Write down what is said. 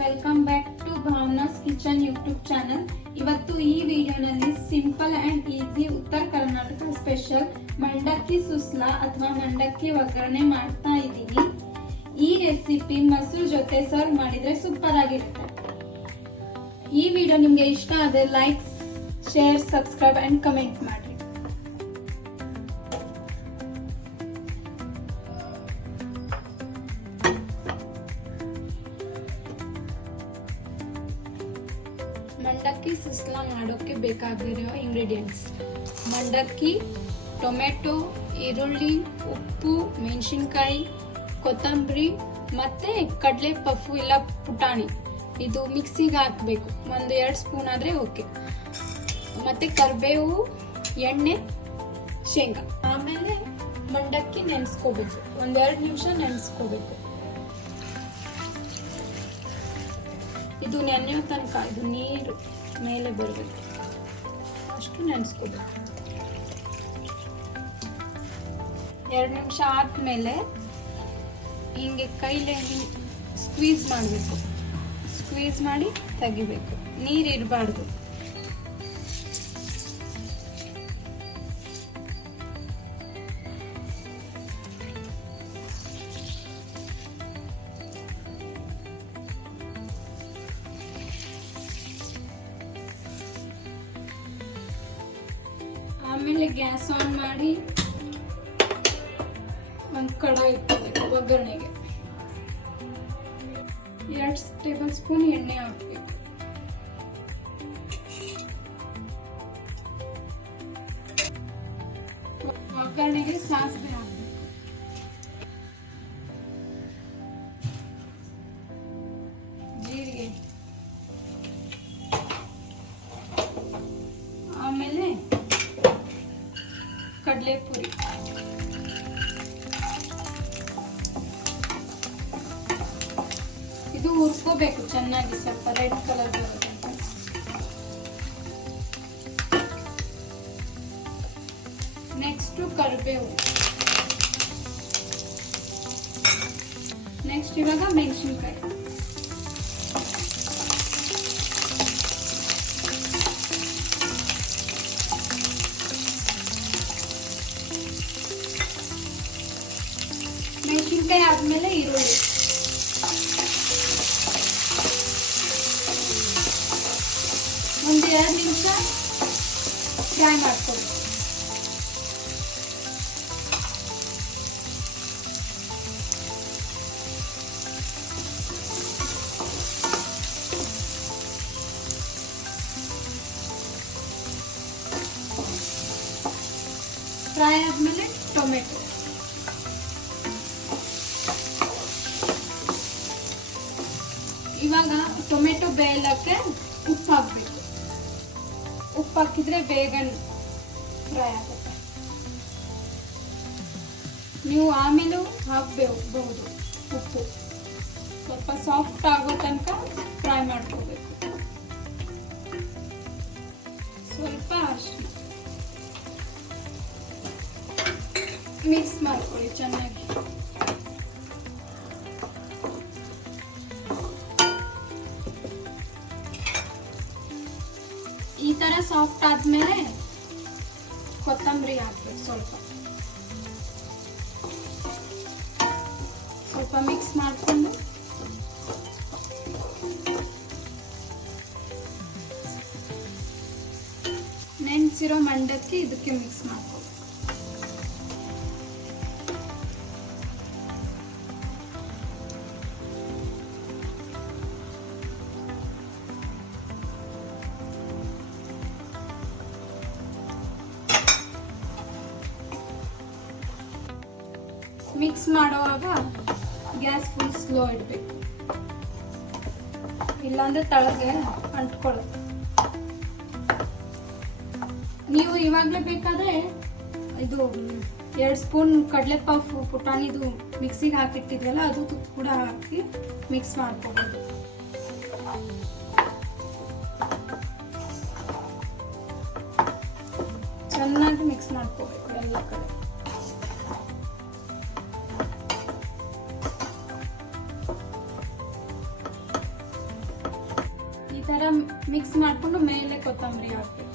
Welcome back to Bhavana's kitchen YouTube channel. ಇವತ್ತು ಈ ವಿಡಿಯೋನಲ್ಲಿ ಸಿಂಪಲ್ ಅಂಡ್ ಈಸಿ ಉತ್ತರ ಕರ್ನಾಟಕ ಸ್ಪೆಷಲ್ ಮಂಡಕ್ಕಿ ಸುಸ್ಲಾ ಅಥವಾ ಮಂಡಕ್ಕಿ ಒಗ್ಗರಣೆ ಮಾಡ್ತಾ ಇದ್ದೀನಿ. ಈ ರೆಸಿಪಿ ಮೊಸರು ಜೊತೆ ಸರ್ವ್ ಮಾಡಿದ್ರೆ ಸೂಪರ್ ಆಗಿರುತ್ತೆ. ಈ ವಿಡಿಯೋ ನಿಮ್ಗೆ ಇಷ್ಟ ಆದರೆ like, share, subscribe and comment ಮಾಡಿ. ಮಂಡಕ್ಕಿ ಸುಸ್ಲಾ ಮಾಡೋಕೆ ಬೇಕಾಗಿರೋ ಇಂಗ್ರೀಡಿಯೆಂಟ್ಸ್: ಮಂಡಕ್ಕಿ, ಟೊಮೆಟೊ, ಈರುಳ್ಳಿ, ಉಪ್ಪು, ಮೆಣಸಿನಕಾಯಿ, ಕೊತ್ತಂಬರಿ ಮತ್ತೆ ಕಡಲೆ ಪಫು ಇಲ್ಲ ಪುಟಾಣಿ. ಇದು ಮಿಕ್ಸಿಗೆ ಹಾಕಬೇಕು. 1-2 ಸ್ಪೂನ್ ಆದರೆ ಓಕೆ. ಮತ್ತೆ ಕರಿಬೇವು, ಎಣ್ಣೆ, ಶೇಂಗಾ. ಆಮೇಲೆ ಮಂಡಕ್ಕಿ ನೆನೆಸ್ಕೋಬೇಕು. 1-2 ನಿಮಿಷ ನೆನೆಸ್ಕೋಬೇಕು. ಇದು ನೆನೆಯೋ ತನಕ ಇದು ನೀರು ಮೇಲೆ ಬರಬೇಕು, ಅಷ್ಟು ನೆನೆಸ್ಕೋಬೇಕು. 2 ನಿಮಿಷ ಆದ್ಮೇಲೆ ಹಿಂಗೆ ಕೈಲೇ ಸ್ಕ್ವೀಸ್ ಮಾಡಬೇಕು. ಸ್ಕ್ವೀಸ್ ಮಾಡಿ ತೆಗಿಬೇಕು, ನೀರು ಇರಬಾರ್ದು. ಆಮೇಲೆ ಗ್ಯಾಸ್ ಆನ್ ಮಾಡಿ ಒಂದು ಕಡಾಯಿ ಇಟ್ಕೋಬೇಕು. ಒಗ್ಗರಣೆಗೆ 2 ಟೇಬಲ್ ಸ್ಪೂನ್ ಎಣ್ಣೆ ಹಾಕಬೇಕು. ಒಗ್ಗರಣೆಗೆ ಸಾಸಿವೆ ಹಾಕಬೇಕು. ಜೀರಿಗೆ, ಆಮೇಲೆ ಕಡಲೆಪುರಿ, ಇದು ಹುರ್ಕೋಬೇಕು ಚೆನ್ನಾಗಿ, ಸ್ವಲ್ಪ ರೆಡ್ ಕಲರ್ ಬರುತ್ತೆ. ನೆಕ್ಸ್ಟ್ ಕರಿಬೇವು. ನೆಕ್ಸ್ಟ್ ಇವಾಗ ಮೆಣಸಿನಕಾಯಿ. ಮೆಣಸಿನಕಾಯಿ ಆದ್ಮೇಲೆ ಈರುಳ್ಳಿ. ಒಂದು 2 ನಿಮಿಷ ಫ್ರೈ ಮಾಡ್ಕೊಬೇಕು. ಫ್ರೈ ಆದ್ಮೇಲೆ ಟೊಮೆಟೊ. ಇವಾಗ ಟೊಮೆಟೊ ಬೇಯಲಕ್ಕೆ ಉಪ್ಪು ಹಾಕಬೇಕು. ಉಪ್ಪು ಹಾಕಿದ್ರೆ ಬೇಗ ಫ್ರೈ ಆಗುತ್ತೆ. ನೀವು ಆಮೇಲೂ ಹಾಕಬಹುದು ಉಪ್ಪು. ಸ್ವಲ್ಪ ಸಾಫ್ಟ್ ಆಗೋ ತನಕ ಫ್ರೈ ಮಾಡ್ಕೋಬೇಕು. ಸ್ವಲ್ಪ ಅರಿಶಿನ ಮಿಕ್ಸ್ ಮಾಡ್ಕೊಳ್ಳಿ ಚೆನ್ನಾಗಿ. ಈ ತರ ಸಾಫ್ಟ್ ಆದ್ಮೇಲೆ ಕೊತ್ತಂಬರಿ ಹಾಕ್ಬೇಕು. ಸ್ವಲ್ಪ ಮಿಕ್ಸ್ ಮಾಡ್ಕೊಂಡು ನೆನೆಸಿರೋ ಮಂಡಕ್ಕಿ ಇದಕ್ಕೆ ಮಿಕ್ಸ್ ಮಾಡ್ಕೊ. ಮಿಕ್ಸ್ ಮಾಡುವಾಗ ಗ್ಯಾಸ್ ಫುಲ್ ಸ್ಲೋ ಇಡಬೇಕು, ಇಲ್ಲಾಂದ್ರೆ ತಳಗೆ ಅಂಟ್ಕೊಳ್ಳುತ್ತೆ. ನೀವು ಇವಾಗಲೇ ಬೇಕಾದ್ರೆ ಇದು 2 ಸ್ಪೂನ್ ಕಡಲೆ ಪಫ್ ಪುಟಾಣಿದು ಮಿಕ್ಸಿಗೆ ಹಾಕಿಟ್ಟಿದ್ವಲ್ಲ ಅದು ಕೂಡ ಹಾಕಿ ಮಿಕ್ಸ್ ಮಾಡ್ಕೋಬಹುದು. ಚೆನ್ನಾಗಿ ಮಿಕ್ಸ್ ಮಾಡ್ಕೋಬೇಕು ಎಲ್ಲ ಕಡೆ. ಮಿಕ್ಸ್ ಮಾಡ್ಕೊಂಡು ಮೇಲೆ ಕೊತ್ತಂಬರಿ ಹಾಕ್ಬೇಕು.